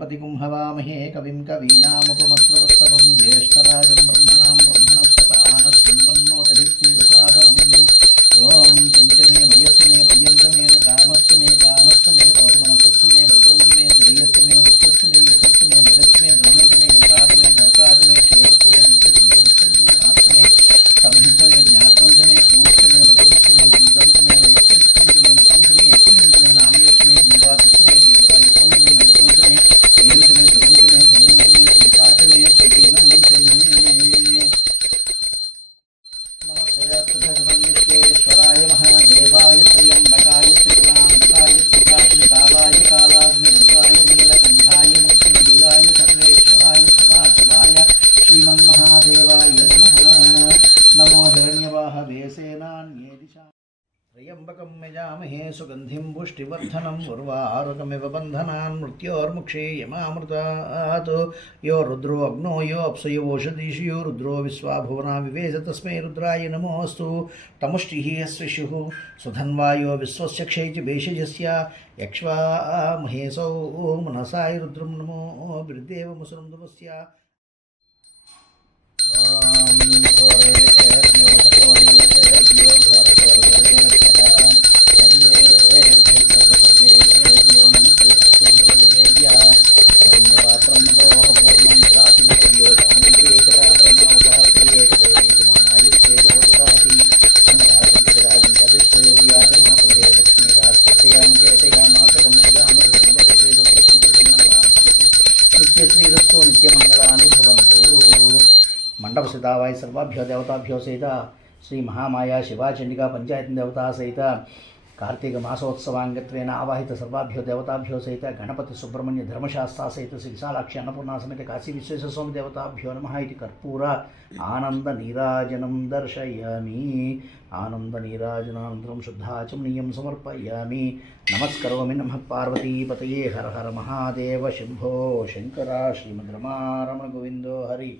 गणपतिं हवामहे कविं कवीनामुपमस्रवस्तवं ज्येष्ठराजं ब्रह्मणां ब्रह्मणस्पत आनश्वन्वन्नोतिभिस्तीरसादनम् ओं पंचमे मयस्य मे प्रियंच मे कामस्य मे सौमनसस्य मे भद्रंच मे श्रेयस्य मे वत्सस्य मे यशस्य मे भगस्य मे धर्मंच मे यथाच मे धर्ताच मे क्षेमस्य मे धृतस्य मे विश्वंच मे मार्च मे संहित मे ज्ञातं च मे सूक्त मे भद्रस्य मे तीरंच मे वयस्संच मे मुखंच मे यज्ञंच मे नामयस्य मे जीवातस्य मे देवतायुक्तं मे नमितंच मे नयंच मे सुरंच मे शैलंच मे सुखाच मे सुखीनंच मे विश्वेश्वराय महादेवाय त्र्यंबकाय त्रिपुरांतकाय त्रिकाग्निकालाय कालाग्निरुद्राय नीलकंठाय मृत्युंजयाय सर्वेश्वराय सदाशिवाय श्रीमन्महादेवाय नमः। नमो हिरण्यवाहवे सेनान्ये दिशा त्र्यंबकं यजामहे सुगंधिं पुष्टिवर्धनं उर्वारुकमिव बन्धनान् मृत्योर्मुक्षेयमामृतात् यो रुद्रो अग्नो यो अप्सयो ओषधीषु यो रुद्रो विश्वाभुवना विवेश तस्मै रुद्राय नमोऽस्तु तमुष्टिः अस्विषुः सुधन्वायो विश्वस्य क्षैजभेषजस्य यक्ष्वा महेशौ मनसाय रुद्रं नमो बिर्देवमुसुरन्दुमस्य नित्यश्रीरस्तु नित्यमंगलानि भवन्तु। मंडपसिद्धावाय सर्वाभ्यो देवताभ्यो सहित श्री महामाया शिवा चंडिका पंचायत देवता सहित कार्तिक मासोत्सवांगत्वेन आवाहित सर्वाभ्यो देवताभ्यो सहित गणपति सुब्रह्मण्य धर्मशास्त्रा सहित श्रीविशालाक्षी अन्नपूर्णा समेत काशी विश्वेश्वर स्वामी देवताभ्यो नमः इति कर्पूर आनंद नीराजनं दर्शयामि। आनंद नीराजनानन्तरं शुद्धाचमनीयं समर्पयामि। नमस्करोमि नमः पार्वतीपतये हर हर महादेव शंभो शंकर श्रीमद् रमारमण गोविंदो हरि।